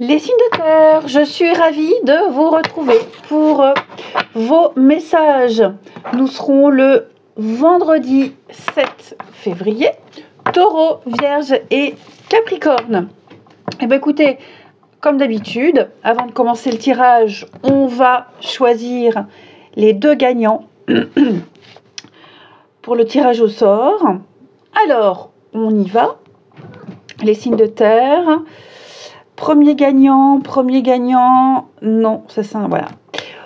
Les signes de terre, je suis ravie de vous retrouver pour vos messages. Nous serons le vendredi 7 février, Taureau, Vierge et Capricorne. Eh bien écoutez, comme d'habitude, avant de commencer le tirage, on va choisir les deux gagnants pour le tirage au sort. Alors, on y va. Les signes de terre. Premier gagnant, non, c'est ça, voilà.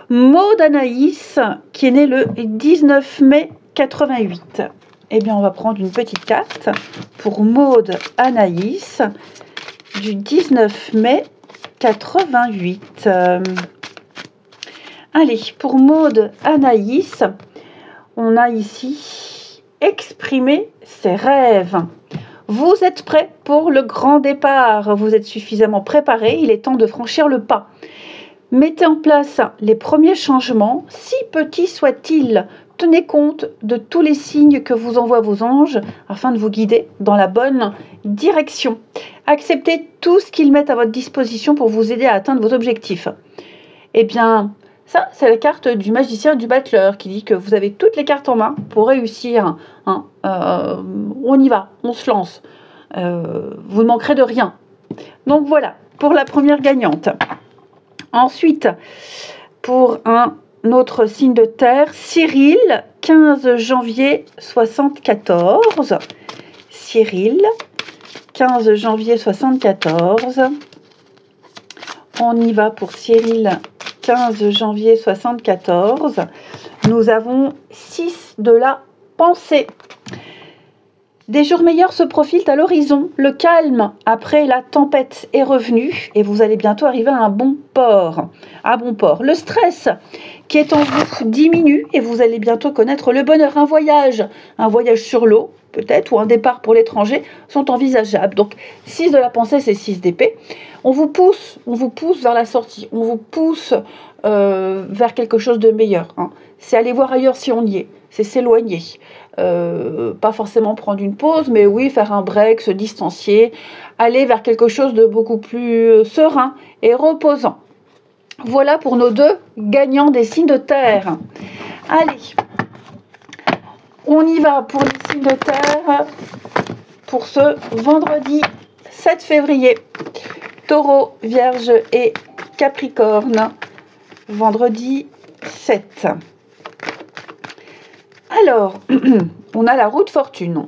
Maud Anaïs, qui est née le 19 mai 88. Eh bien, on va prendre une petite carte pour Maud Anaïs, du 19 mai 88. Allez, pour Maud Anaïs, on a ici exprimer ses rêves. Vous êtes prêt pour le grand départ, vous êtes suffisamment préparé, il est temps de franchir le pas. Mettez en place les premiers changements, si petits soient-ils. Tenez compte de tous les signes que vous envoient vos anges afin de vous guider dans la bonne direction. Acceptez tout ce qu'ils mettent à votre disposition pour vous aider à atteindre vos objectifs. Eh bien, ça, c'est la carte du magicien du battleur qui dit que vous avez toutes les cartes en main pour réussir. On y va, on se lance. Vous ne manquerez de rien. Donc voilà, pour la première gagnante. Ensuite, pour un autre signe de terre, Cyril, 15 janvier 74. Cyril, 15 janvier 74. On y va pour Cyril, 15 janvier 74. Nous avons 6 de la pensée. Des jours meilleurs se profilent à l'horizon. Le calme après la tempête est revenu et vous allez bientôt arriver à un bon port. Le stress qui est en vous diminue et vous allez bientôt connaître le bonheur. Un voyage sur l'eau peut-être ou un départ pour l'étranger sont envisageables. Donc 6 de la pensée, c'est 6 d'épée. On vous pousse vers la sortie. On vous pousse vers quelque chose de meilleur. C'est aller voir ailleurs si on y est. C'est s'éloigner. Pas forcément prendre une pause, mais oui, faire un break, se distancier, aller vers quelque chose de beaucoup plus serein et reposant. Voilà pour nos deux gagnants des signes de terre. Allez, on y va pour les signes de terre pour ce vendredi 7 février. Taureau, Vierge et Capricorne. Vendredi 7. Alors, on a la roue de fortune.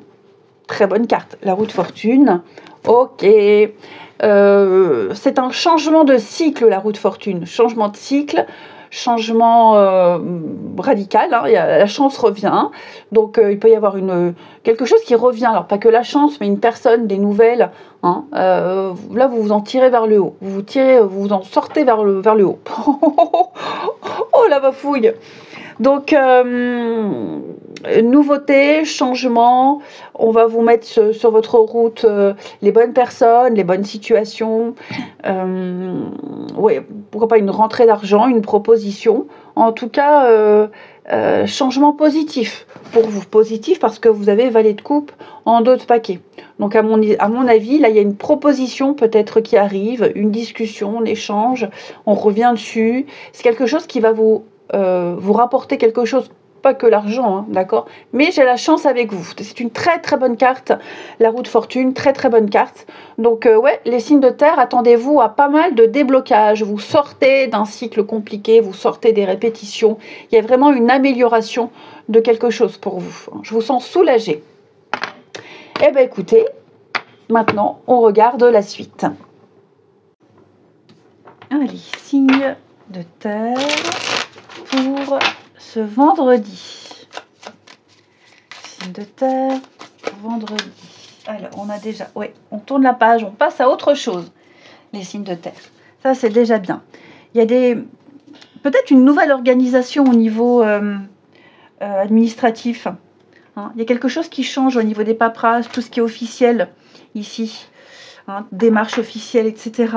Très bonne carte, la roue de fortune. Ok. C'est un changement de cycle, la roue de fortune. Changement de cycle, changement radical. La chance revient. Donc, il peut y avoir quelque chose qui revient. Alors, pas que la chance, mais une personne, des nouvelles. Là, vous vous en tirez vers le haut. Vous vous en sortez vers le haut. Oh, la bafouille. Donc, nouveauté, changement, on va vous mettre sur votre route les bonnes personnes, les bonnes situations, pourquoi pas une rentrée d'argent, une proposition, en tout cas, changement positif pour vous, positif parce que vous avez valet de coupe en dos de paquet. Donc à mon avis, là il y a une proposition peut-être qui arrive, une discussion, un échange, on revient dessus, c'est quelque chose qui va vous rapporter quelque chose, pas que l'argent, d'accord, mais j'ai la chance avec vous. C'est une très très bonne carte, la roue de fortune, très très bonne carte. Donc les signes de terre, attendez-vous à pas mal de déblocages. Vous sortez d'un cycle compliqué, vous sortez des répétitions. Il y a vraiment une amélioration de quelque chose pour vous. Je vous sens soulagée. Eh bien écoutez, maintenant on regarde la suite. Allez, signe de terre pour ce vendredi. Signe de terre, vendredi. Alors, on a déjà... on tourne la page, on passe à autre chose. Les signes de terre. Ça, c'est déjà bien. Il y a peut-être une nouvelle organisation au niveau administratif. Il y a quelque chose qui change au niveau des paperasses, tout ce qui est officiel ici. Démarches officielles, etc.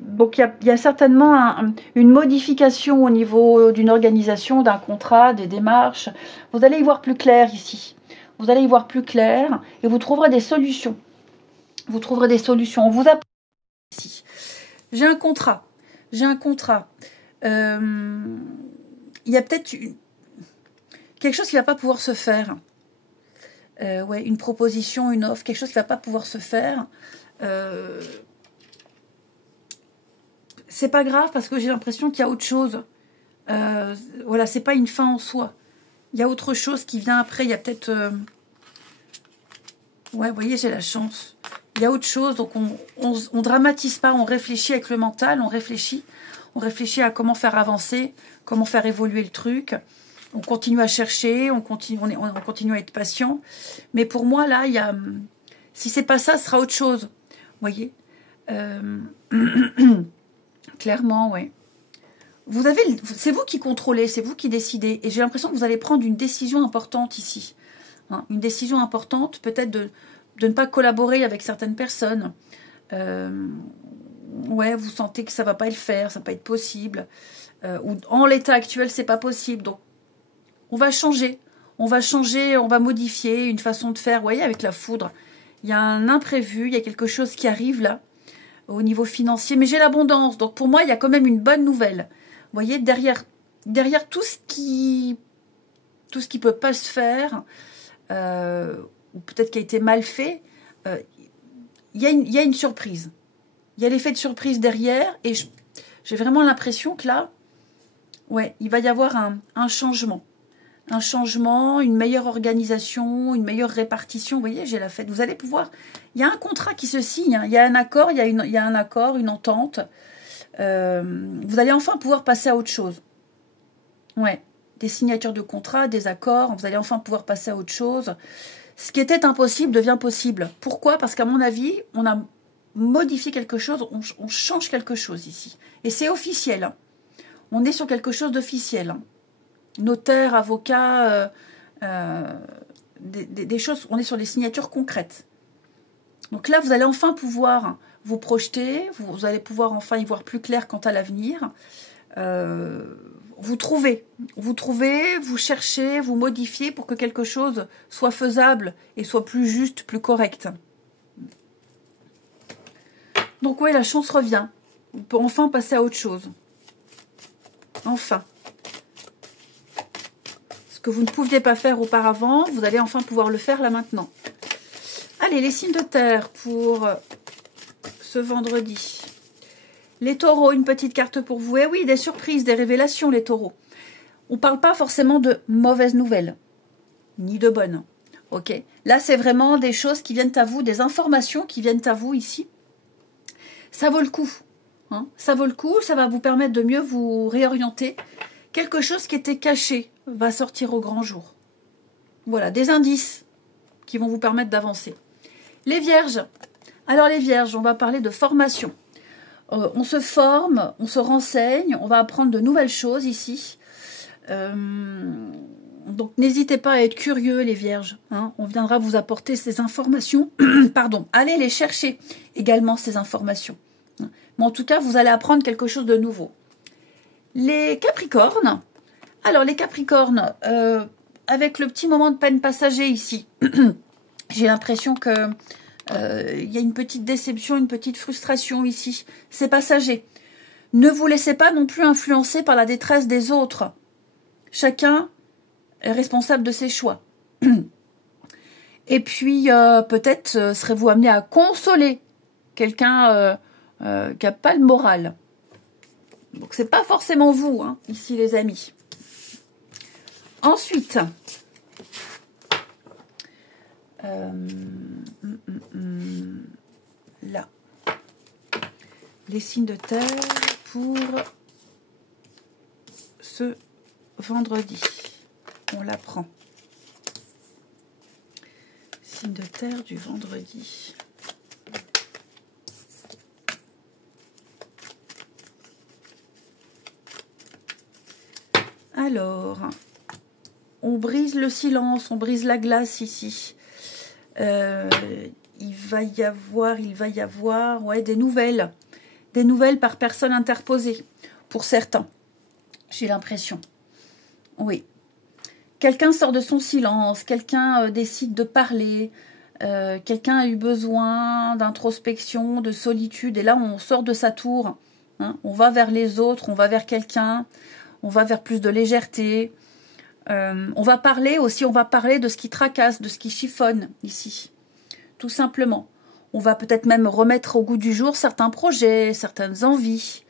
Donc il y a certainement une modification au niveau d'une organisation, d'un contrat, des démarches. Vous allez y voir plus clair ici. Vous allez y voir plus clair et vous trouverez des solutions. On vous apprend J'ai un contrat. J'ai un contrat. Il y a peut-être quelque chose qui ne va pas pouvoir se faire. Ouais, une proposition, une offre, quelque chose qui ne va pas pouvoir se faire. C'est pas grave parce que j'ai l'impression qu'il y a autre chose. Voilà, c'est pas une fin en soi. Il y a autre chose qui vient après. Il y a peut-être... Ouais, vous voyez, j'ai la chance. Il y a autre chose, donc on dramatise pas, on réfléchit avec le mental, on réfléchit à comment faire avancer, comment faire évoluer le truc. On continue à chercher, on continue à être patient. Mais pour moi, là, il y a... Si c'est pas ça, ce sera autre chose. Vous voyez clairement, ouais. C'est vous qui contrôlez, c'est vous qui décidez. Et j'ai l'impression que vous allez prendre une décision importante ici. Hein, une décision importante, peut-être de ne pas collaborer avec certaines personnes. Ouais, vous sentez que ça va pas le faire, ça va pas être possible. Ou en l'état actuel, c'est pas possible. Donc, on va changer, on va modifier une façon de faire. Vous voyez, avec la foudre, il y a un imprévu, il y a quelque chose qui arrive là, au niveau financier. Mais j'ai l'abondance, donc pour moi, il y a quand même une bonne nouvelle. Vous voyez, derrière tout ce qui peut pas se faire, ou peut-être qui a été mal fait, il y a une surprise. Il y a l'effet de surprise derrière, et j'ai vraiment l'impression que là, ouais, il va y avoir un changement. Un changement, une meilleure organisation, une meilleure répartition. Vous voyez, j'ai la fête. Vous allez pouvoir... Il y a un contrat qui se signe. Hein. Il y a un accord, il y a un accord, une entente. Vous allez enfin pouvoir passer à autre chose. Ouais. Des signatures de contrat, des accords. Vous allez enfin pouvoir passer à autre chose. Ce qui était impossible devient possible. Pourquoi? Parce qu'à mon avis, on a modifié quelque chose. On change quelque chose ici. Et c'est officiel. Hein. On est sur quelque chose d'officiel. Hein. Notaire, avocat, des choses, on est sur des signatures concrètes. Donc là, vous allez enfin pouvoir vous projeter, vous allez pouvoir enfin y voir plus clair quant à l'avenir. Vous trouvez, vous cherchez, vous modifiez pour que quelque chose soit faisable et soit plus juste, plus correct. Donc oui, la chance revient. On peut enfin passer à autre chose. Enfin. Ce que vous ne pouviez pas faire auparavant, vous allez enfin pouvoir le faire là maintenant. Allez, les signes de terre pour ce vendredi. Les taureaux, une petite carte pour vous. Eh oui, des surprises, des révélations, les taureaux. On ne parle pas forcément de mauvaises nouvelles, ni de bonnes. Ok. Là, c'est vraiment des choses qui viennent à vous, des informations qui viennent à vous ici. Ça vaut le coup. Hein, ça vaut le coup, ça va vous permettre de mieux vous réorienter. Quelque chose qui était caché va sortir au grand jour. Voilà, des indices qui vont vous permettre d'avancer. Les vierges. Alors les vierges, on va parler de formation. On se forme, on se renseigne, on va apprendre de nouvelles choses ici. Donc n'hésitez pas à être curieux les vierges. Hein, on viendra vous apporter ces informations. Pardon, allez les chercher également ces informations. Mais en tout cas, vous allez apprendre quelque chose de nouveau. Les capricornes. Alors, les capricornes, avec le petit moment de peine passager ici, j'ai l'impression que y a une petite déception, une petite frustration ici. C'est passager. Ne vous laissez pas non plus influencer par la détresse des autres. Chacun est responsable de ses choix. Et puis, peut-être serez-vous amené à consoler quelqu'un qui n'a pas le moral. Donc, c'est pas forcément vous, hein, ici, les amis. Ensuite, là, les signes de terre pour ce vendredi. On l'apprend. Signe de terre du vendredi. Alors, on brise le silence, on brise la glace ici. Il va y avoir ouais, des nouvelles par personne interposée, pour certains, j'ai l'impression. Oui. Quelqu'un sort de son silence, quelqu'un décide de parler. quelqu'un a eu besoin d'introspection, de solitude, et là on sort de sa tour, hein, on va vers les autres, on va vers quelqu'un, on va vers plus de légèreté. On va parler aussi, on va parler de ce qui tracasse, de ce qui chiffonne ici, tout simplement. On va peut-être même remettre au goût du jour certains projets, certaines envies,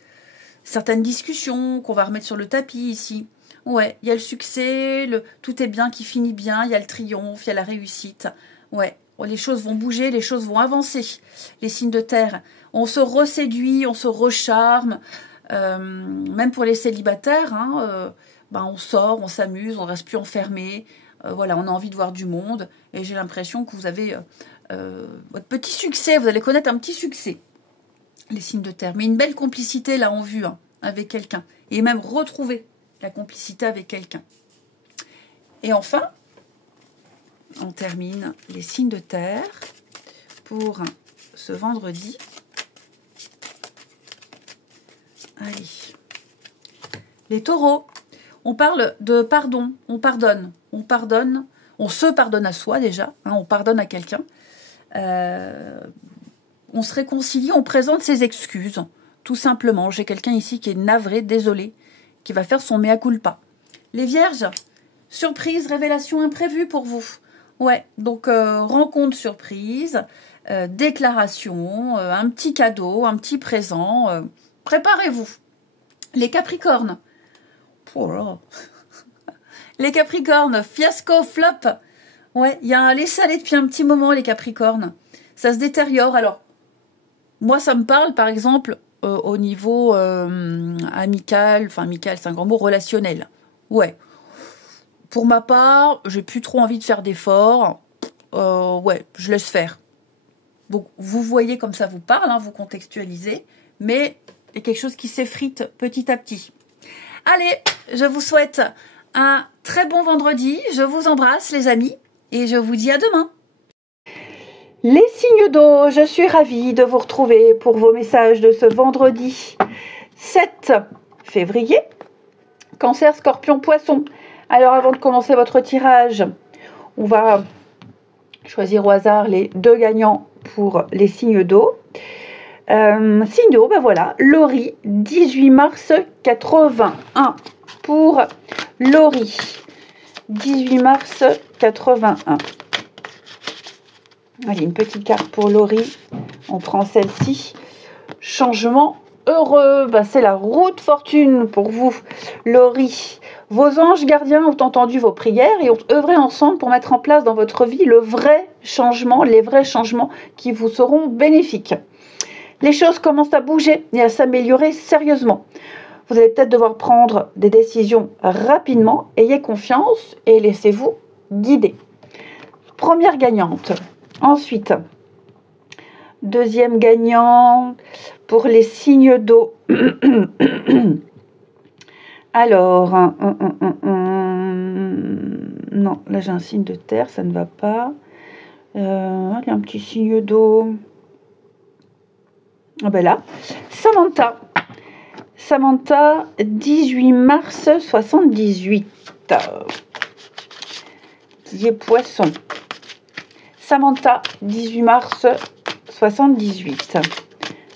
certaines discussions qu'on va remettre sur le tapis ici. Ouais, il y a le succès, tout est bien qui finit bien, il y a le triomphe, il y a la réussite. Ouais, les choses vont bouger, les choses vont avancer. Les signes de terre, on se reséduit, on se recharme. Même pour les célibataires, hein, on sort, on s'amuse, on ne reste plus enfermé. Voilà, on a envie de voir du monde. Et j'ai l'impression que vous avez votre petit succès, vous allez connaître un petit succès, les signes de terre. Mais une belle complicité là en vue, hein, avec quelqu'un. Et même retrouver la complicité avec quelqu'un. Et enfin, on termine les signes de terre pour ce vendredi. Allez. Les taureaux, on parle de pardon, on pardonne, on se pardonne à soi déjà, hein, on pardonne à quelqu'un. On se réconcilie, on présente ses excuses, tout simplement. J'ai quelqu'un ici qui est navré, désolé, qui va faire son mea culpa. Les vierges, surprise, révélation imprévue pour vous. Ouais, donc rencontre surprise, déclaration, un petit cadeau, un petit présent. Préparez-vous. Les capricornes. Oh là. Les capricornes, fiasco, flop. Ouais, il y a un laisser-aller depuis un petit moment, les capricornes. Ça se détériore. Alors, moi, ça me parle, par exemple, au niveau amical, enfin amical, c'est un grand mot, relationnel. Ouais. Pour ma part, j'ai plus trop envie de faire d'efforts. Ouais, je laisse faire. Donc, vous voyez comme ça vous parle, hein, vous contextualisez, mais il y a quelque chose qui s'effrite petit à petit. Allez, je vous souhaite un très bon vendredi. Je vous embrasse, les amis, et je vous dis à demain. Les signes d'eau, je suis ravie de vous retrouver pour vos messages de ce vendredi 7 février. Cancer, Scorpion, Poisson. Alors, avant de commencer votre tirage, on va choisir au hasard les deux gagnants pour les signes d'eau. Signe d'eau, ben voilà, Laurie, 18 mars 81. Pour Laurie, 18 mars 81. Allez, une petite carte pour Laurie. On prend celle-ci. Changement heureux. Ben, c'est la roue de fortune pour vous, Laurie. Vos anges gardiens ont entendu vos prières et ont œuvré ensemble pour mettre en place dans votre vie le vrai changement, les vrais changements qui vous seront bénéfiques. Les choses commencent à bouger et à s'améliorer sérieusement. Vous allez peut-être devoir prendre des décisions rapidement. Ayez confiance et laissez-vous guider. Première gagnante. Ensuite, deuxième gagnant pour les signes d'eau. Alors, non, là j'ai un signe de terre, ça ne va pas. Il y a un petit signe d'eau. Ah ben là, Samantha, 18 mars 78, qui est Poisson. Samantha, 18 mars 78.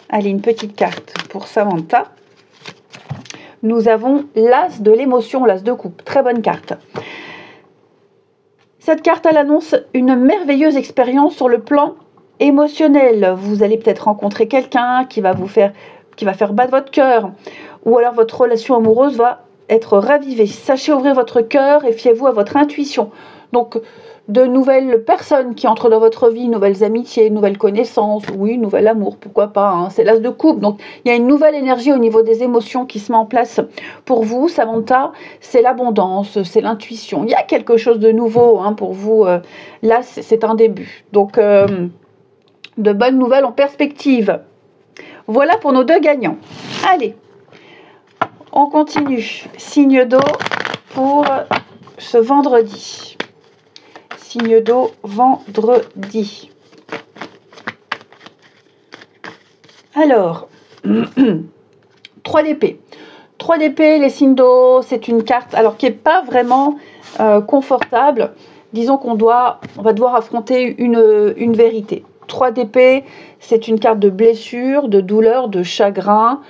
Allez, une petite carte pour Samantha. Nous avons l'as de l'émotion, l'as de coupe. Très bonne carte. Cette carte, elle annonce une merveilleuse expérience sur le plan émotionnel. Vous allez peut-être rencontrer quelqu'un qui va faire battre votre cœur, ou alors votre relation amoureuse va être ravivée. Sachez ouvrir votre cœur et fiez-vous à votre intuition. Donc, de nouvelles personnes qui entrent dans votre vie, nouvelles amitiés, nouvelles connaissances, oui, nouvel amour, pourquoi pas, hein, c'est l'as de coupe. Donc, il y a une nouvelle énergie au niveau des émotions qui se met en place pour vous, Samantha. C'est l'abondance, c'est l'intuition. Il y a quelque chose de nouveau, hein, pour vous. Là, c'est un début. Donc, de bonnes nouvelles en perspective. Voilà pour nos deux gagnants. Allez, on continue. Signe d'eau pour ce vendredi. Signe d'eau vendredi. Alors, 3 d'épée. 3 d'épée, les signes d'eau, c'est une carte alors qui n'est pas vraiment confortable, disons qu'on va devoir affronter une vérité. 3 d'épée, c'est une carte de blessure, de douleur, de chagrin,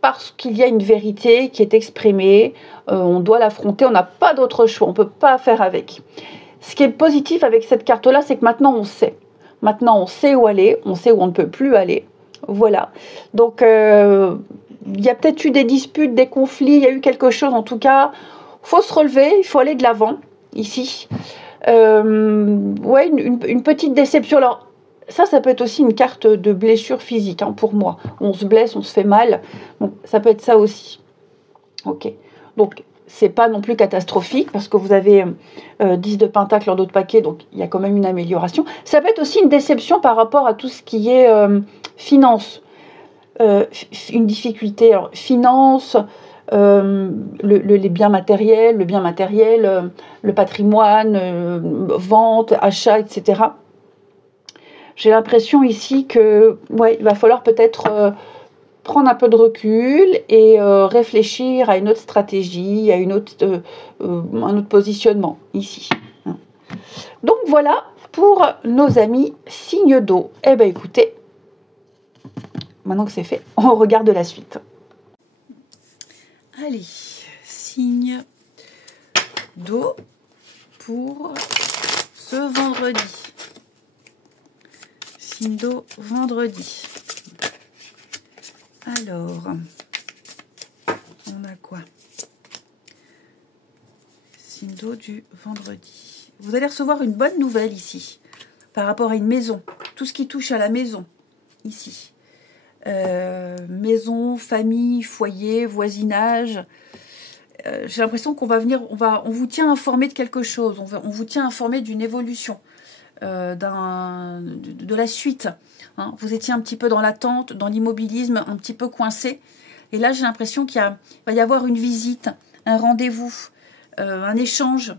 parce qu'il y a une vérité qui est exprimée, on doit l'affronter, on n'a pas d'autre choix, on ne peut pas faire avec. Ce qui est positif avec cette carte-là, c'est que maintenant on sait. Maintenant on sait où aller, on sait où on ne peut plus aller. Voilà. Donc il y a peut-être eu des disputes, des conflits, il y a eu quelque chose en tout cas. Il faut se relever, il faut aller de l'avant, ici. Ouais, une petite déception. Alors, ça peut être aussi une carte de blessure physique, hein, pour moi. On se blesse, on se fait mal. Donc, ça peut être ça aussi. Ok. Donc, c'est pas non plus catastrophique, parce que vous avez 10 de pentacle en d'autres paquets, donc il y a quand même une amélioration. Ça peut être aussi une déception par rapport à tout ce qui est finance. Une difficulté. Alors, finance... les biens matériels, le patrimoine, vente, achat, etc. J'ai l'impression ici que ouais, il va falloir peut-être prendre un peu de recul et réfléchir à une autre stratégie, à un autre positionnement ici. Donc voilà pour nos amis signes d'eau. Eh bien écoutez, maintenant que c'est fait, on regarde la suite. Allez, signe d'eau pour ce vendredi. Signe d'eau vendredi. Alors, on a quoi? Signe d'eau du vendredi. Vous allez recevoir une bonne nouvelle ici, par rapport à une maison. Tout ce qui touche à la maison, ici. Maison, famille, foyer, voisinage. J'ai l'impression qu'on va venir, on vous tient informé de quelque chose, on vous tient informé d'une évolution, de la suite. Hein. Vous étiez un petit peu dans l'attente, dans l'immobilisme, un petit peu coincé. Et là, j'ai l'impression va y avoir une visite, un rendez-vous, un échange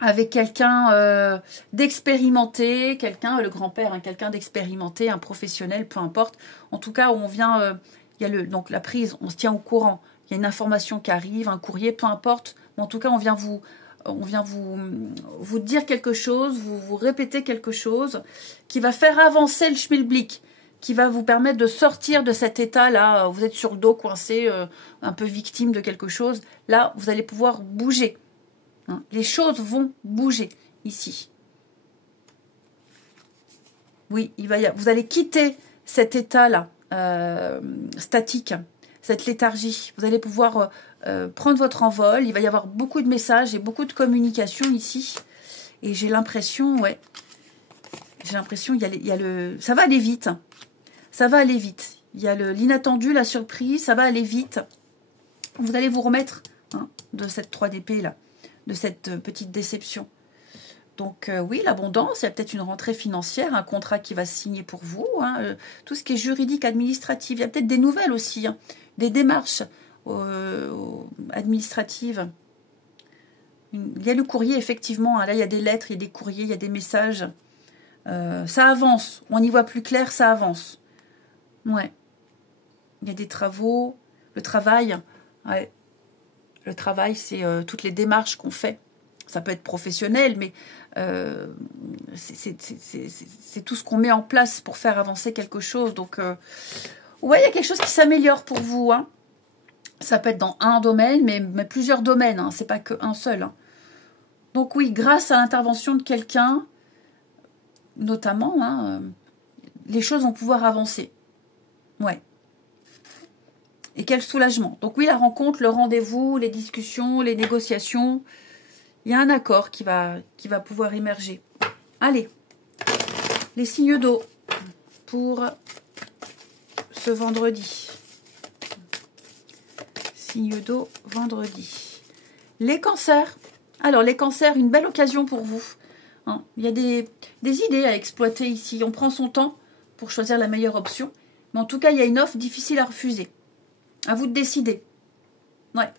avec quelqu'un d'expérimenté, le grand-père, hein, quelqu'un d'expérimenté, un professionnel, peu importe. En tout cas, on vient, il y a donc la prise, on se tient au courant. Il y a une information qui arrive, un courrier, peu importe. Mais en tout cas, on vient vous dire quelque chose, vous répéter quelque chose qui va faire avancer le schmilblick, qui va vous permettre de sortir de cet état-là. Vous êtes sur le dos, coincé, un peu victime de quelque chose. Là, vous allez pouvoir bouger. Hein, les choses vont bouger ici. Oui, vous allez quitter cet état-là, statique, cette léthargie. Vous allez pouvoir prendre votre envol. Il va y avoir beaucoup de messages et beaucoup de communication ici. Et j'ai l'impression, ouais, ça va aller vite. Ça va aller vite. Il y a l'inattendu, la surprise, ça va aller vite. Vous allez vous remettre de cette 3 d'épée là, de cette petite déception. Donc oui, l'abondance, il y a peut-être une rentrée financière, un contrat qui va se signer pour vous, hein, tout ce qui est juridique, administratif. Il y a peut-être des nouvelles aussi, hein, des démarches administratives. Il y a le courrier, effectivement. Hein, là, il y a des lettres, il y a des courriers, il y a des messages. Ça avance. On y voit plus clair, ça avance. Ouais. Il y a des travaux. Le travail, ouais. Le travail, c'est toutes les démarches qu'on fait. Ça peut être professionnel, mais c'est tout ce qu'on met en place pour faire avancer quelque chose. Donc, ouais, il y a quelque chose qui s'améliore pour vous. Hein. Ça peut être dans un domaine, mais plusieurs domaines. Hein. C'est pas qu'un seul. Hein. Donc oui, grâce à l'intervention de quelqu'un, notamment, hein, les choses vont pouvoir avancer. Ouais. Et quel soulagement. Donc oui, la rencontre, le rendez-vous, les discussions, les négociations... Il y a un accord qui va pouvoir émerger. Allez, les signes d'eau pour ce vendredi. Signes d'eau vendredi. Les cancers. Alors, les cancers, une belle occasion pour vous. Hein, il y a des idées à exploiter ici. On prend son temps pour choisir la meilleure option. Mais en tout cas, il y a une offre difficile à refuser. À vous de décider. Ouais.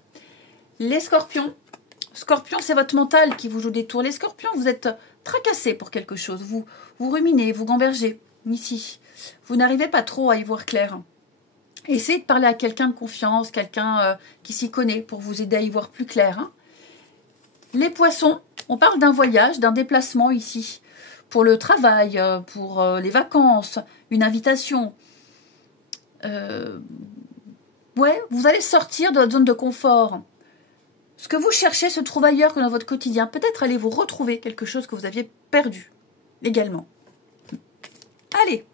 Les scorpions. Scorpion, c'est votre mental qui vous joue des tours. Les scorpions, vous êtes tracassés pour quelque chose. Vous ruminez, vous gambergez ici. Vous n'arrivez pas trop à y voir clair. Essayez de parler à quelqu'un de confiance, quelqu'un qui s'y connaît pour vous aider à y voir plus clair. Hein. Les poissons, On parle d'un voyage, d'un déplacement ici, pour le travail, pour les vacances, une invitation. Ouais, vous allez sortir de votre zone de confort. Ce que vous cherchez se trouve ailleurs que dans votre quotidien. Peut-être allez-vous retrouver quelque chose que vous aviez perdu également. Allez,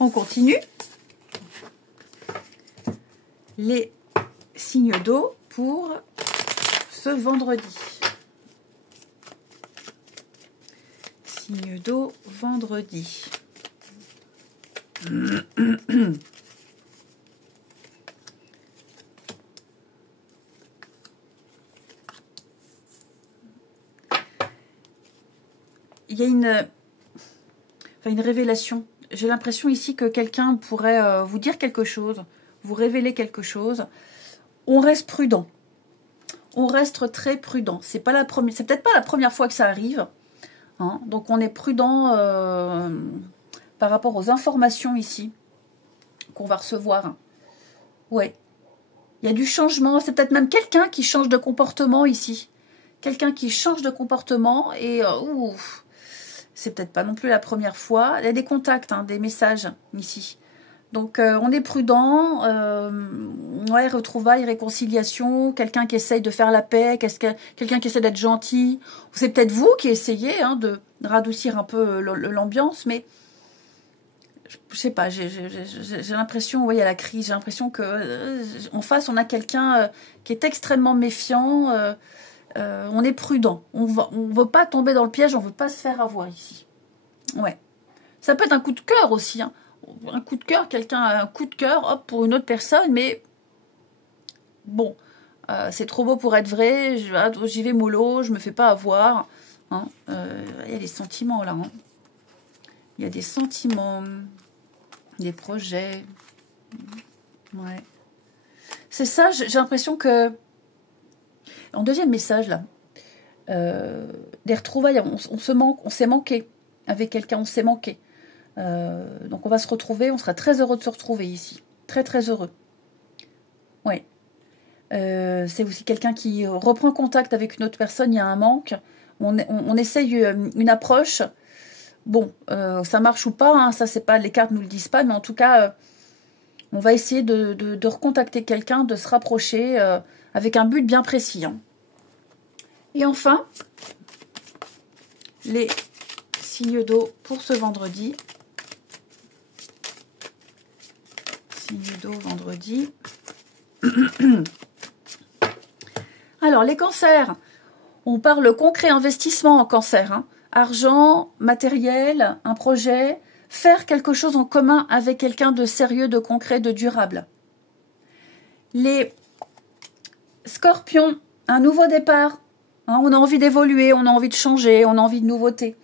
on continue. Les signes d'eau pour ce vendredi. Signes d'eau vendredi. Il y a une révélation. J'ai l'impression ici que quelqu'un pourrait vous dire quelque chose, vous révéler quelque chose. On reste prudent. On reste très prudent. C'est peut-être pas la première fois que ça arrive. Hein, donc on est prudent par rapport aux informations ici qu'on va recevoir. Ouais. Il y a du changement. C'est peut-être même quelqu'un qui change de comportement ici. Quelqu'un qui change de comportement et c'est peut-être pas non plus la première fois. Il y a des contacts, hein, des messages ici. Donc on est prudent. Ouais, retrouvailles, réconciliation, quelqu'un qui essaye de faire la paix, quelqu'un qui essaie d'être gentil. C'est peut-être vous qui essayez de radoucir un peu l'ambiance, mais je sais pas, j'ai l'impression, oui, il y a la crise, j'ai l'impression que en face, on a quelqu'un qui est extrêmement méfiant. On est prudent. On ne veut pas tomber dans le piège, on ne veut pas se faire avoir ici. Ouais. Ça peut être un coup de cœur aussi. Hein. Un coup de cœur, quelqu'un a un coup de cœur, hop, pour une autre personne, mais bon, c'est trop beau pour être vrai, j'y vais mollo, je me fais pas avoir. Hein. Il y a des sentiments là. Hein. Il y a des sentiments, des projets. Ouais. C'est ça, j'ai l'impression que en deuxième message, là, des retrouvailles, on s'est manqué avec quelqu'un, on s'est manqué. Donc on va se retrouver, on sera très heureux de se retrouver ici. Très très heureux. Oui. C'est aussi quelqu'un qui reprend contact avec une autre personne, il y a un manque. On essaye une approche. Bon, ça marche ou pas, hein, ça c'est pas, les cartes nous le disent pas, mais en tout cas, on va essayer de recontacter quelqu'un, de se rapprocher avec un but bien précis. Hein. Et enfin, les signes d'eau pour ce vendredi. Signes d'eau vendredi. Alors, les cancers. On parle concret, investissement en cancer. Hein. Argent, matériel, un projet. Faire quelque chose en commun avec quelqu'un de sérieux, de concret, de durable. Les scorpions, un nouveau départ. Hein, on a envie d'évoluer, on a envie de changer, on a envie de nouveautés.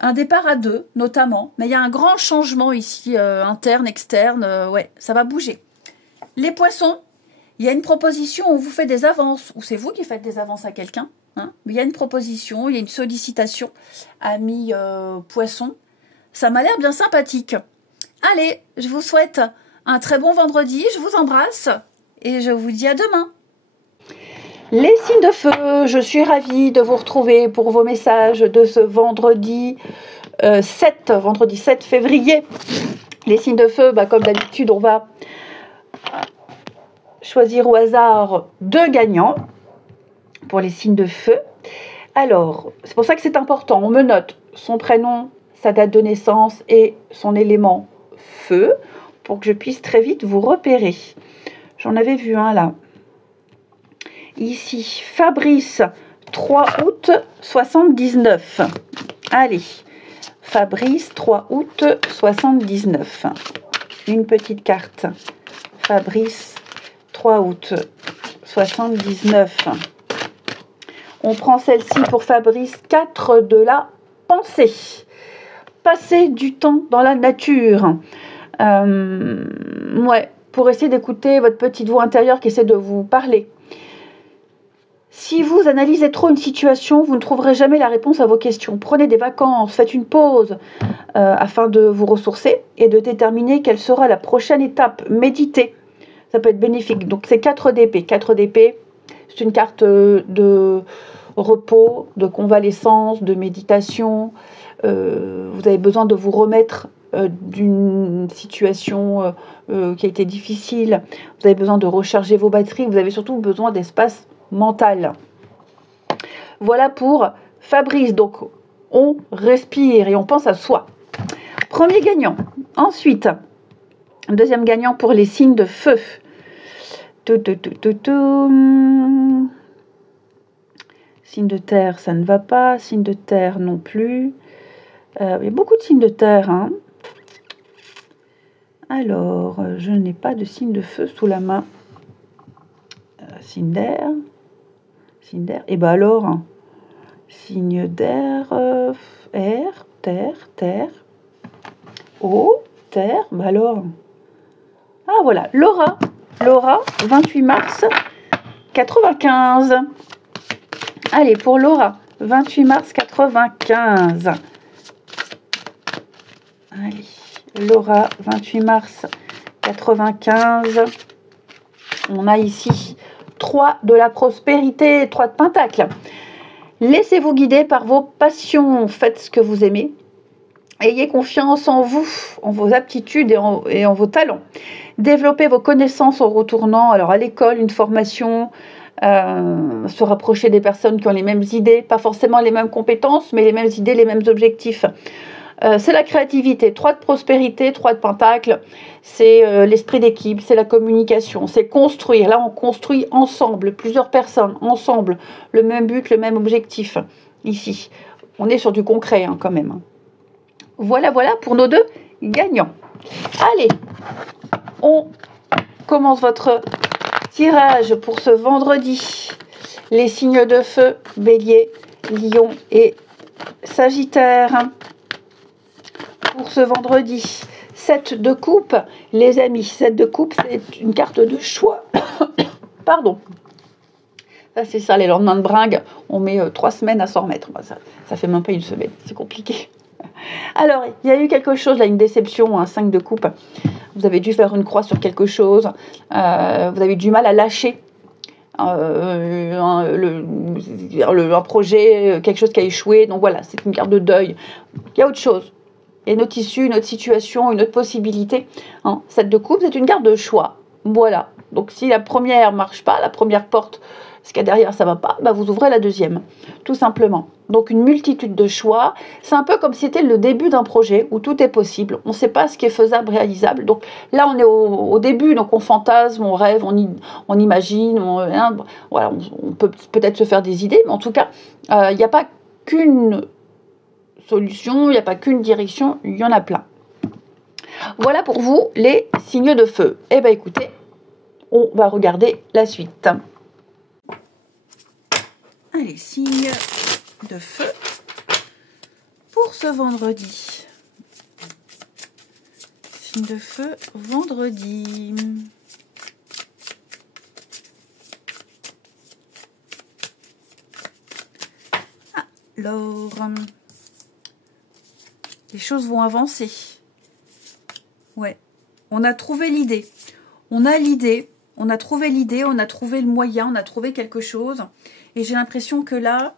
Un départ à deux, notamment. Mais il y a un grand changement ici, interne, externe. Ouais, ça va bouger. Les poissons, il y a une proposition, on vous fait des avances. Ou c'est vous qui faites des avances à quelqu'un. Hein, mais il y a une proposition, il y a une sollicitation. Amis poissons. Ça m'a l'air bien sympathique. Allez, je vous souhaite un très bon vendredi. Je vous embrasse. Et je vous dis à demain. Les signes de feu, je suis ravie de vous retrouver pour vos messages de ce vendredi 7 février. Les signes de feu, comme d'habitude, on va choisir au hasard 2 gagnants pour les signes de feu. Alors, c'est pour ça que c'est important. On me note son prénom, sa date de naissance et son élément feu pour que je puisse très vite vous repérer. J'en avais vu un là. Ici, Fabrice, 3 août 79. Allez, Fabrice, 3 août 79. Une petite carte. Fabrice, 3 août 79. On prend celle-ci pour Fabrice, 4 de la pensée. Passer du temps dans la nature. Ouais, pour essayer d'écouter votre petite voix intérieure qui essaie de vous parler. Si vous analysez trop une situation, vous ne trouverez jamais la réponse à vos questions. Prenez des vacances, faites une pause afin de vous ressourcer et de déterminer quelle sera la prochaine étape. Méditez, ça peut être bénéfique. Donc c'est 4 d'épée. 4 d'épée, c'est une carte de repos, de convalescence, de méditation. Vous avez besoin de vous remettre d'une situation qui a été difficile. Vous avez besoin de recharger vos batteries. Vous avez surtout besoin d'espace mental. Voilà pour Fabrice. Donc, on respire et on pense à soi. Premier gagnant. Ensuite, deuxième gagnant pour les signes de feu. Signe de terre, ça ne va pas. Signe de terre non plus. Il y a beaucoup de signes de terre. Hein. Alors, je n'ai pas de signe de feu sous la main. Signe d'air. Signe d'air. Et ben alors, hein. Signe d'air, air, terre. Eau, terre. Ben alors. Ah voilà, Laura. Laura, 28 mars 95. Allez, pour Laura, 28 mars 95. Allez, Laura, 28 mars 95. On a ici 3 de la prospérité, 3 de pentacles. Laissez-vous guider par vos passions. Faites ce que vous aimez. Ayez confiance en vous, en vos aptitudes et en vos talents. Développez vos connaissances en retournant alors à l'école, une formation, se rapprocher des personnes qui ont les mêmes idées, pas forcément les mêmes compétences, mais les mêmes idées, les mêmes objectifs. C'est la créativité, 3 de prospérité, 3 de pentacles, c'est l'esprit d'équipe, c'est la communication, c'est construire. Là, on construit ensemble, plusieurs personnes, ensemble, le même but, le même objectif. Ici, on est sur du concret hein, quand même. Voilà pour nos 2 gagnants. Allez, on commence votre tirage pour ce vendredi. Les signes de feu, Bélier, Lion et Sagittaire. Pour ce vendredi, 7 de coupe, les amis. 7 de coupe, c'est une carte de choix. Pardon. Ça, c'est ça, les lendemains de bringue. On met 3 semaines à s'en remettre. Ça fait même pas une semaine. C'est compliqué. Alors, il y a eu quelque chose, là, une déception, un 5 de coupe. Vous avez dû faire une croix sur quelque chose. Vous avez du mal à lâcher un projet, quelque chose qui a échoué. Donc voilà, c'est une carte de deuil. Il y a autre chose. Et notre issue, notre situation, une autre possibilité. Hein. 7 de coupe, c'est une carte de choix. Voilà. Donc si la première marche pas, la première porte, ce qu'il y a derrière, ça va pas, bah vous ouvrez la deuxième. Tout simplement. Donc une multitude de choix. C'est un peu comme si c'était le début d'un projet où tout est possible. On ne sait pas ce qui est faisable, réalisable. Donc là, on est au début. Donc on fantasme, on rêve, on imagine. Voilà, on peut peut-être se faire des idées. Mais en tout cas, il n'y a pas qu'une solution, il n'y a pas qu'une direction, il y en a plein. Voilà pour vous les signes de feu. Eh bien écoutez, on va regarder la suite. Allez, signes de feu pour ce vendredi. Signe de feu vendredi. Alors, les choses vont avancer. Ouais, on a trouvé l'idée. On a l'idée, on a trouvé l'idée, on a trouvé le moyen, on a trouvé quelque chose. Et j'ai l'impression que là,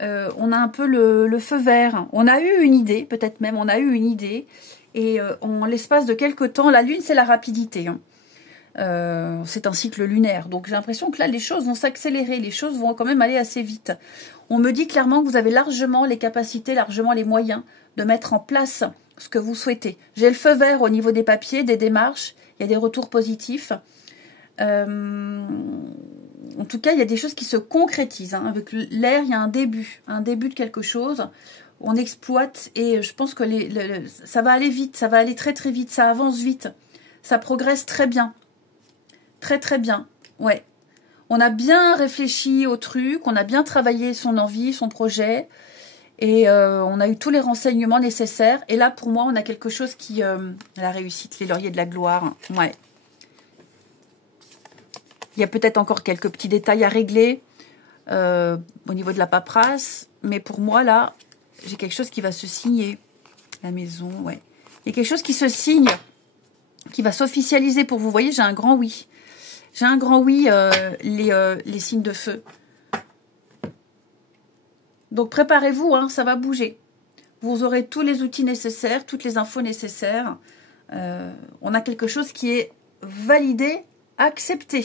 on a un peu le feu vert. On a eu une idée, peut-être même, on a eu une idée. Et en l'espace de quelques temps, la Lune, c'est la rapidité. Hein. C'est un cycle lunaire. Donc j'ai l'impression que là, les choses vont s'accélérer. Les choses vont quand même aller assez vite. On me dit clairement que vous avez largement les capacités, largement les moyens de mettre en place ce que vous souhaitez. J'ai le feu vert au niveau des papiers, des démarches. Il y a des retours positifs. En tout cas, il y a des choses qui se concrétisent. Hein. Avec l'air, il y a un début de quelque chose. On exploite et je pense que ça va aller vite, ça va aller très très vite, ça avance vite. Ça progresse très bien. Très très bien, ouais. On a bien réfléchi au truc, on a bien travaillé son envie, son projet. Et on a eu tous les renseignements nécessaires. Et là, pour moi, on a quelque chose qui... la réussite, les lauriers de la gloire. Ouais. Il y a peut-être encore quelques petits détails à régler au niveau de la paperasse. Mais pour moi, là, j'ai quelque chose qui va se signer. La maison, ouais. Il y a quelque chose qui se signe, qui va s'officialiser pour vous. Vous voyez, j'ai un grand oui. J'ai un grand oui, les signes de feu. Donc préparez-vous, hein, ça va bouger. Vous aurez tous les outils nécessaires, toutes les infos nécessaires. On a quelque chose qui est validé, accepté.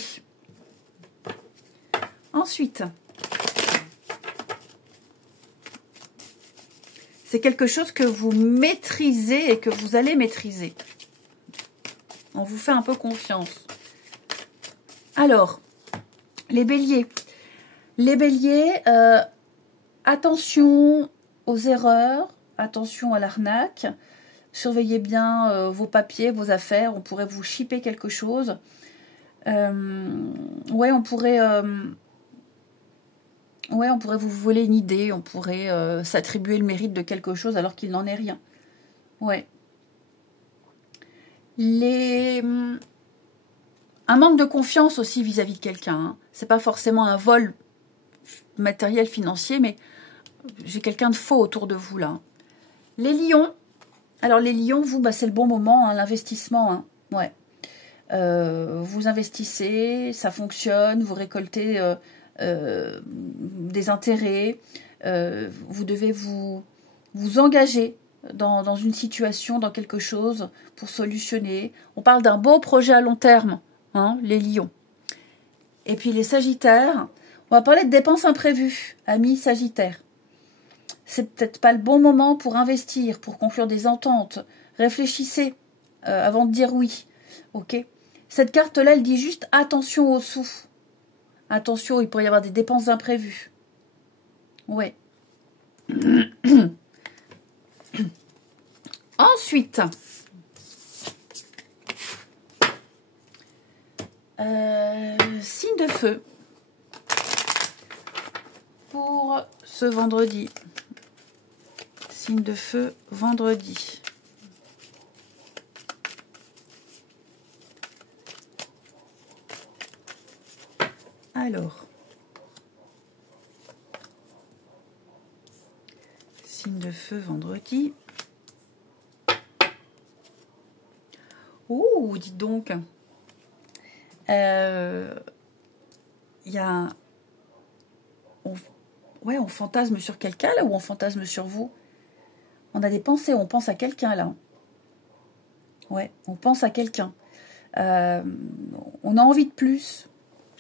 Ensuite, c'est quelque chose que vous maîtrisez et que vous allez maîtriser. On vous fait un peu confiance. Alors, les béliers. Les béliers, attention aux erreurs, attention à l'arnaque. Surveillez bien vos papiers, vos affaires. On pourrait vous shipper quelque chose. Ouais, on pourrait vous voler une idée. On pourrait s'attribuer le mérite de quelque chose alors qu'il n'en est rien. Ouais. Un manque de confiance aussi vis-à-vis de quelqu'un. Hein. C'est pas forcément un vol matériel financier, mais j'ai quelqu'un de faux autour de vous là. Les lions. Alors les lions, vous, c'est le bon moment, hein, l'investissement. Hein. Ouais. Vous investissez, ça fonctionne, vous récoltez des intérêts. Vous devez vous engager dans une situation, dans quelque chose pour solutionner. On parle d'un beau projet à long terme, hein, les lions. Et puis les sagittaires, on va parler de dépenses imprévues, amis sagittaires. C'est peut-être pas le bon moment pour investir, pour conclure des ententes. Réfléchissez avant de dire oui. Ok. Cette carte-là, elle dit juste attention aux sous. Attention, il pourrait y avoir des dépenses imprévues. Ouais. Ensuite, signe de feu pour ce vendredi. Signe de feu vendredi. Alors, signe de feu vendredi. Oh, dites donc. Il y a on fantasme sur quelqu'un là ou on fantasme sur vous. On a des pensées, on pense à quelqu'un là. Ouais, on pense à quelqu'un. On a envie de plus.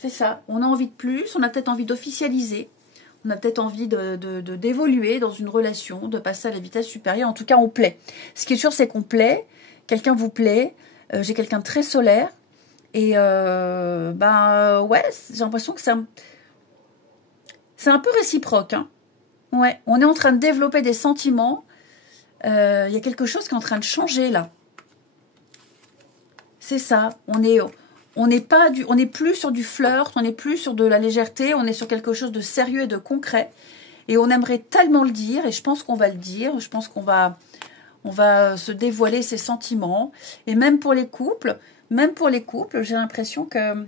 C'est ça, on a envie de plus, on a peut-être envie d'officialiser, on a peut-être envie d'évoluer dans une relation, de passer à la vitesse supérieure. En tout cas, on plaît. Ce qui est sûr, c'est qu'on plaît, quelqu'un vous plaît, j'ai quelqu'un de très solaire, et ouais, j'ai l'impression que c'est un peu réciproque. Hein. Ouais, on est en train de développer des sentiments, il y a quelque chose qui est en train de changer là. C'est ça, on n'est plus sur du flirt, on n'est plus sur de la légèreté, on est sur quelque chose de sérieux et de concret. Et on aimerait tellement le dire, et je pense qu'on va le dire, je pense qu'on va se dévoiler ses sentiments. Et même pour les couples, j'ai l'impression que,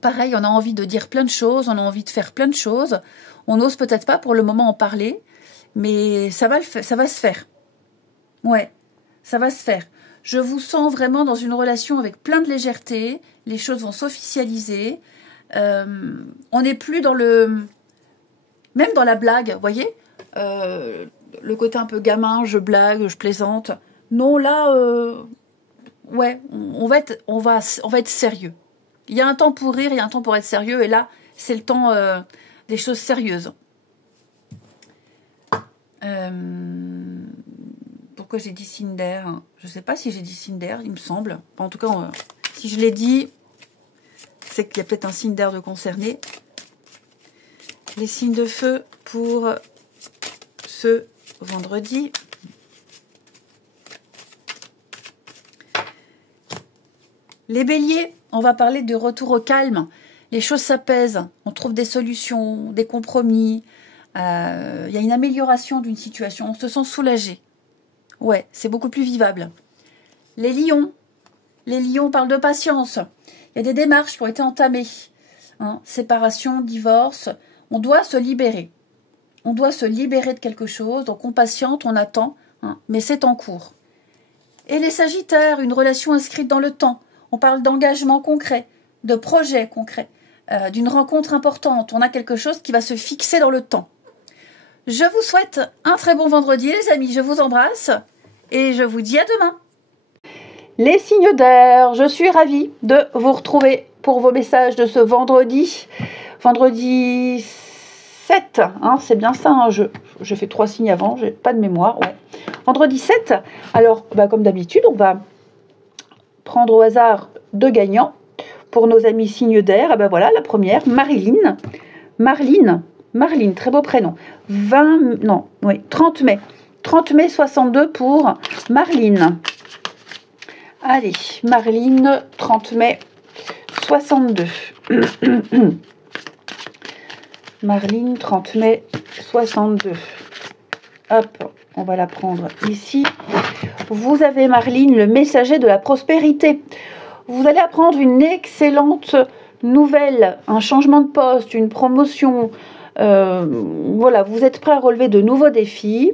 pareil, on a envie de dire plein de choses, on a envie de faire plein de choses. On n'ose peut-être pas pour le moment en parler, mais ça va se faire. Ouais, ça va se faire. Je vous sens vraiment dans une relation avec plein de légèreté. Les choses vont s'officialiser. On n'est plus dans même dans la blague, vous voyez, le côté un peu gamin, je blague, je plaisante. Non, là, ouais, on va être sérieux. Il y a un temps pour rire, il y a un temps pour être sérieux, et là, c'est le temps des choses sérieuses. Pourquoi j'ai dit Cinder? Je ne sais pas si j'ai dit Cinder, il me semble. En tout cas, si je l'ai dit, c'est qu'il y a peut-être un Cinder de concerné. Les signes de feu pour ce vendredi. Les béliers, on va parler de retour au calme. Les choses s'apaisent, on trouve des solutions, des compromis. Il y a une amélioration d'une situation, on se sent soulagé. Ouais, c'est beaucoup plus vivable. Les lions parlent de patience. Il y a des démarches qui ont été entamées. Hein, séparation, divorce. On doit se libérer. On doit se libérer de quelque chose. Donc on patiente, on attend, hein, mais c'est en cours. Et les sagittaires, une relation inscrite dans le temps. On parle d'engagement concret, de projet concret, d'une rencontre importante. On a quelque chose qui va se fixer dans le temps. Je vous souhaite un très bon vendredi, les amis. Je vous embrasse et je vous dis à demain. Les signes d'air, je suis ravie de vous retrouver pour vos messages de ce vendredi. Vendredi 7, hein, c'est bien ça, hein, je fais 3 signes avant, j'ai pas de mémoire. Ouais. Vendredi 7, alors comme d'habitude, on va prendre au hasard 2 gagnants pour nos amis signes d'air. Et ben voilà, la première, Marilyn. Marline, très beau prénom. 30 mai. 30 mai 62 pour Marline. Allez, Marline, 30 mai 62. Marline, 30 mai 62. Hop, on va la prendre ici. Vous avez, Marline, le messager de la prospérité. Vous allez apprendre une excellente nouvelle, un changement de poste, une promotion. Voilà, vous êtes prêt à relever de nouveaux défis.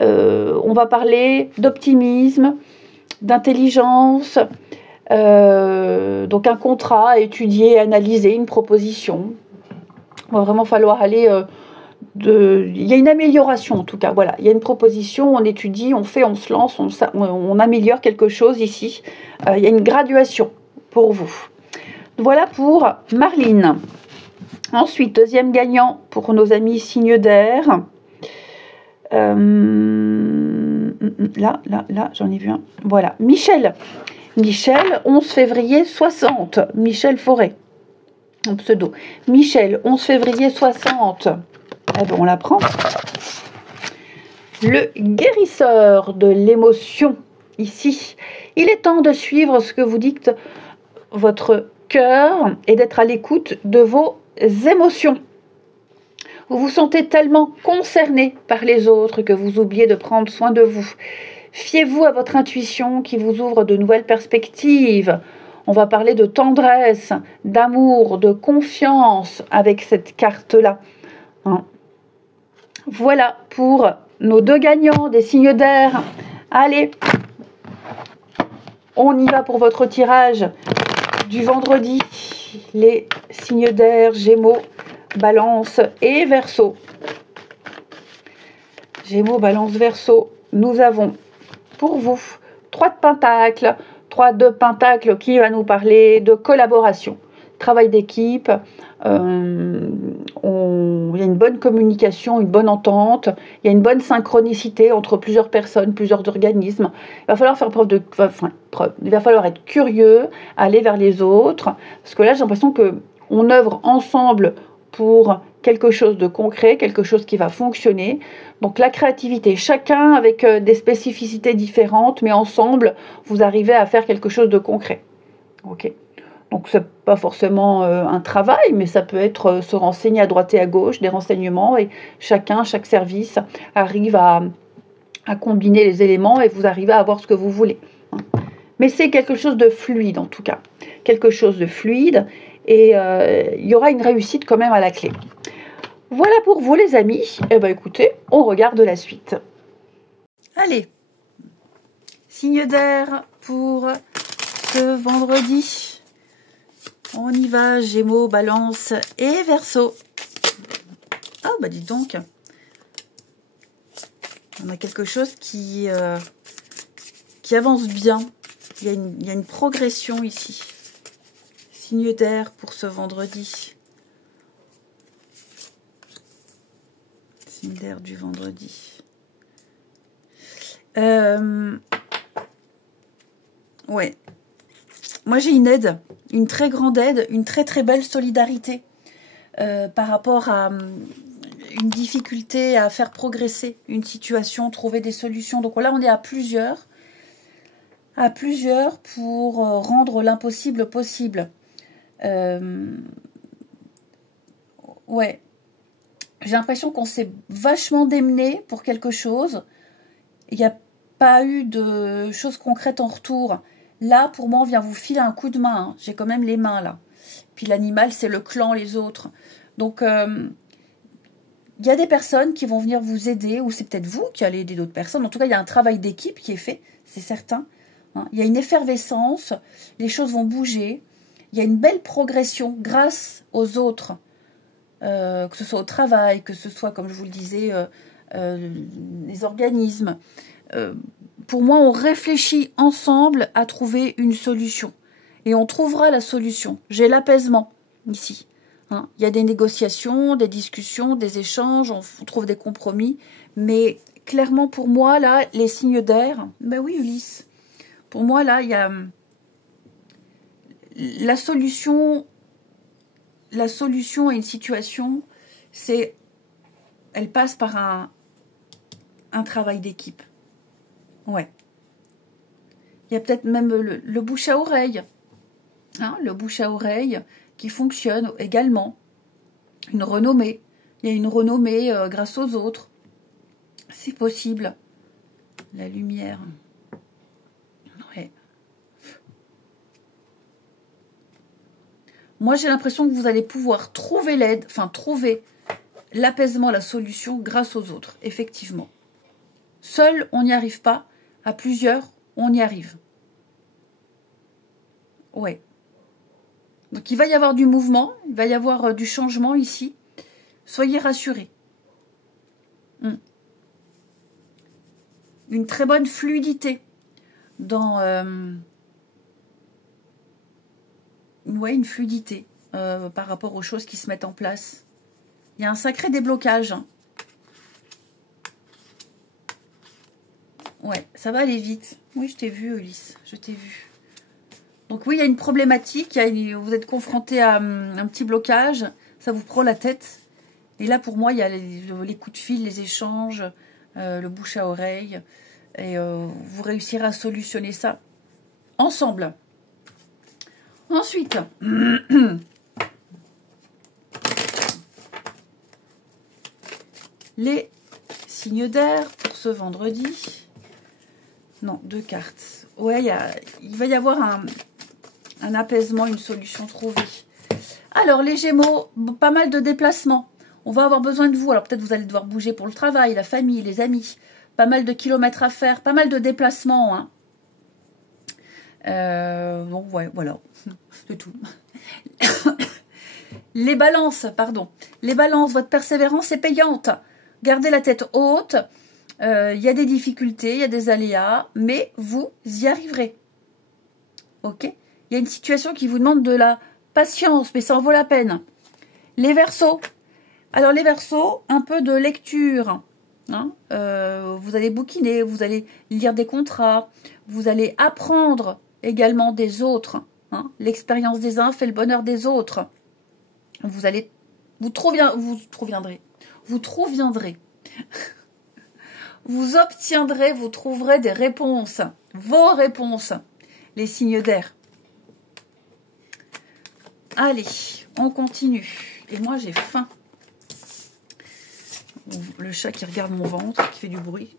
On va parler d'optimisme, d'intelligence, donc un contrat à étudier, analyser, une proposition. Il va vraiment falloir aller il y a une amélioration en tout cas, voilà, il y a une proposition, on étudie, on fait, on se lance, on améliore quelque chose ici. Il y a une graduation pour vous. Voilà pour Marline. Ensuite, deuxième gagnant pour nos amis signes d'air. Là, j'en ai vu un. Voilà, Michel, 11 février 60. Michel Forêt, en pseudo. Michel, 11 février 60. Eh ben, on la prend. Le guérisseur de l'émotion, ici. Il est temps de suivre ce que vous dicte votre cœur et d'être à l'écoute de vos émotions. Vous vous sentez tellement concerné par les autres que vous oubliez de prendre soin de vous. Fiez-vous à votre intuition qui vous ouvre de nouvelles perspectives. On va parler de tendresse, d'amour, de confiance avec cette carte-là. Hein. Voilà pour nos 2 gagnants des signes d'air. Allez, on y va pour votre tirage du vendredi. Les signes d'air, Gémeaux, Balance et Verseau. Gémeaux, Balance, Verseau. Nous avons pour vous 3 de Pentacles. 3 de Pentacles qui va nous parler de collaboration, travail d'équipe. Il y a une bonne communication, une bonne entente, il y a une bonne synchronicité entre plusieurs personnes, plusieurs organismes. Il va falloir faire il va falloir être curieux, aller vers les autres, parce que là j'ai l'impression qu'on œuvre ensemble pour quelque chose de concret, quelque chose qui va fonctionner. Donc la créativité, chacun avec des spécificités différentes, mais ensemble vous arrivez à faire quelque chose de concret. Ok. Donc, ce n'est pas forcément un travail, mais ça peut être se renseigner à droite et à gauche, des renseignements, et chaque service arrive à combiner les éléments et vous arrivez à avoir ce que vous voulez. Mais c'est quelque chose de fluide en tout cas. Quelque chose de fluide, et il y aura une réussite quand même à la clé. Voilà pour vous les amis. Eh bien écoutez, on regarde la suite. Allez, signe d'air pour ce vendredi. On y va, Gémeaux, Balance et Verseau. Ah, bah dites donc. On a quelque chose qui avance bien. Il y a une progression ici. Signe d'air pour ce vendredi. Signe d'air du vendredi. Ouais. Moi, j'ai une aide, une très grande aide, une très très belle solidarité par rapport à une difficulté à faire progresser une situation, trouver des solutions. Donc là, on est à plusieurs pour rendre l'impossible possible. Ouais, j'ai l'impression qu'on s'est vachement démené pour quelque chose. Il n'y a pas eu de choses concrètes en retour. Là, pour moi, on vient vous filer un coup de main. Hein. J'ai quand même les mains, là. Puis l'animal, c'est le clan, les autres. Donc, il y a des personnes qui vont venir vous aider, ou c'est peut-être vous qui allez aider d'autres personnes. En tout cas, il y a un travail d'équipe qui est fait, c'est certain. Hein. Il y a une effervescence, les choses vont bouger. Il y a une belle progression grâce aux autres. que ce soit au travail, que ce soit, comme je vous le disais, les organismes. Pour moi, on réfléchit ensemble à trouver une solution. Et on trouvera la solution. J'ai l'apaisement ici. Hein. Il y a des négociations, des discussions, des échanges, on trouve des compromis. Mais clairement, pour moi, là, les signes d'air... Ben oui, Ulysse. Pour moi, là, il y a... La solution à une situation, c'est... Elle passe par un travail d'équipe. Ouais. Il y a peut-être même le bouche à oreille. Hein, le bouche à oreille qui fonctionne également. Une renommée. Il y a une renommée grâce aux autres. C'est possible. La lumière. Ouais. Moi, j'ai l'impression que vous allez pouvoir trouver l'aide, enfin trouver l'apaisement, la solution grâce aux autres, effectivement. Seul, on n'y arrive pas. À plusieurs, on y arrive. Ouais. Donc, il va y avoir du mouvement, il va y avoir du changement ici. Soyez rassurés. Une très bonne fluidité dans... ouais, une fluidité par rapport aux choses qui se mettent en place. Il y a un sacré déblocage. Hein. Ouais, ça va aller vite. Oui, je t'ai vu, Ulysse. Je t'ai vu. Donc oui, il y a une problématique. Vous êtes confronté à un petit blocage. Ça vous prend la tête. Et là, pour moi, il y a les coups de fil, les échanges, le bouche à oreille. Et vous réussirez à solutionner ça ensemble. Ensuite, les signes d'air pour ce vendredi. Non, 2 cartes. Ouais, il va y avoir un apaisement, une solution trouvée. Alors, les Gémeaux, pas mal de déplacements. On va avoir besoin de vous. Alors, peut-être vous allez devoir bouger pour le travail, la famille, les amis. Pas mal de kilomètres à faire, pas mal de déplacements. Hein. Donc, ouais, voilà. C'est tout. Les balances, pardon. Les balances, votre persévérance est payante. Gardez la tête haute. Il y a des difficultés, il y a des aléas, mais vous y arriverez. Ok? Il y a une situation qui vous demande de la patience, mais ça en vaut la peine. Les Verseaux. Alors, les Verseaux, un peu de lecture. Hein, vous allez bouquiner, vous allez lire des contrats, vous allez apprendre également des autres. Hein, l'expérience des uns fait le bonheur des autres. Vous trouviendrez. Vous obtiendrez, vous trouverez des réponses. Vos réponses. Les signes d'air. Allez, on continue. Et moi, j'ai faim. Le chat qui regarde mon ventre, qui fait du bruit.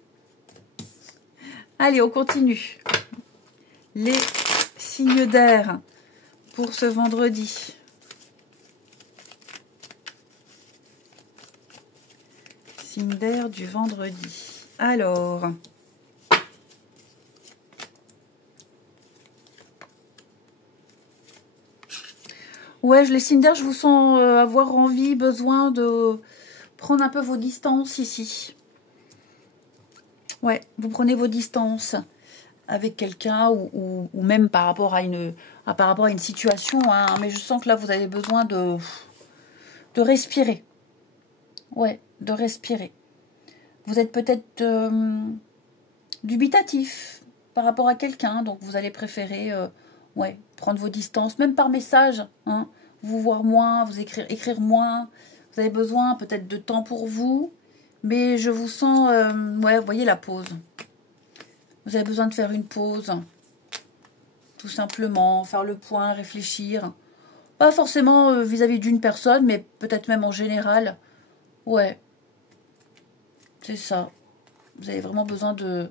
Allez, on continue. Les signes d'air pour ce vendredi. Signes d'air du vendredi. Alors... Ouais, les signes d'air, je vous sens avoir envie, besoin de prendre un peu vos distances ici. Ouais, vous prenez vos distances avec quelqu'un ou même par rapport à une situation. Hein, mais je sens que là, vous avez besoin de respirer. Ouais, de respirer. Vous êtes peut-être dubitatif par rapport à quelqu'un. Donc, vous allez préférer ouais, prendre vos distances, même par message. Hein, vous voir moins, vous écrire moins. Vous avez besoin peut-être de temps pour vous. Mais je vous sens... ouais, vous voyez la pause. Vous avez besoin de faire une pause. Tout simplement. Faire le point, réfléchir. Pas forcément vis-à-vis d'une personne, mais peut-être même en général. Ouais. C'est ça. Vous avez vraiment besoin de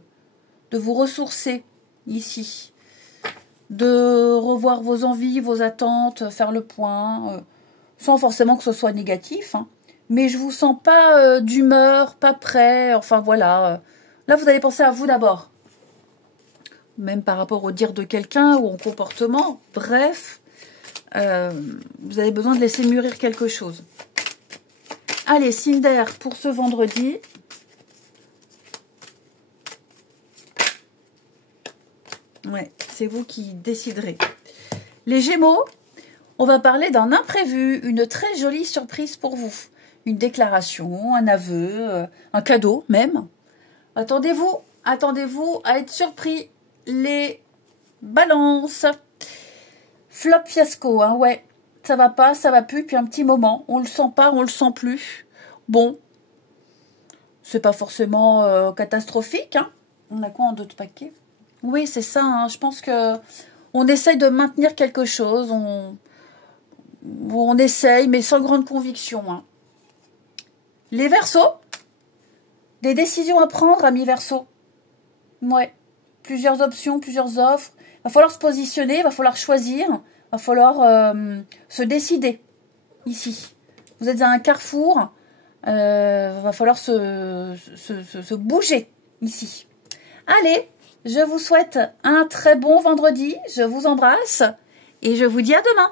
vous ressourcer ici. De revoir vos envies, vos attentes, faire le point. Sans forcément que ce soit négatif. Hein. Mais je vous sens pas d'humeur, pas prêt. Enfin voilà. Là, vous allez penser à vous d'abord. Même par rapport au dire de quelqu'un ou au comportement. Bref, vous avez besoin de laisser mûrir quelque chose. Allez, signe d'air pour ce vendredi. Ouais, c'est vous qui déciderez. Les Gémeaux, on va parler d'un imprévu, une très jolie surprise pour vous. Une déclaration, un aveu, un cadeau même. Attendez-vous à être surpris. Les Balances. Flop fiasco, hein, ouais. Ça va pas, ça va plus depuis un petit moment. On le sent pas, on le sent plus. Bon, c'est pas forcément catastrophique, hein. On a quoi en d'autres paquets? Oui, c'est ça, hein. Je pense que on essaye de maintenir quelque chose. On essaye, mais sans grande conviction, hein. Les Verseaux, des décisions à prendre, amis Verseaux. Ouais, plusieurs options, plusieurs offres. Il va falloir se positionner, il va falloir choisir, il va falloir se décider ici. Vous êtes à un carrefour, il va falloir se bouger ici. Allez, je vous souhaite un très bon vendredi, je vous embrasse et je vous dis à demain.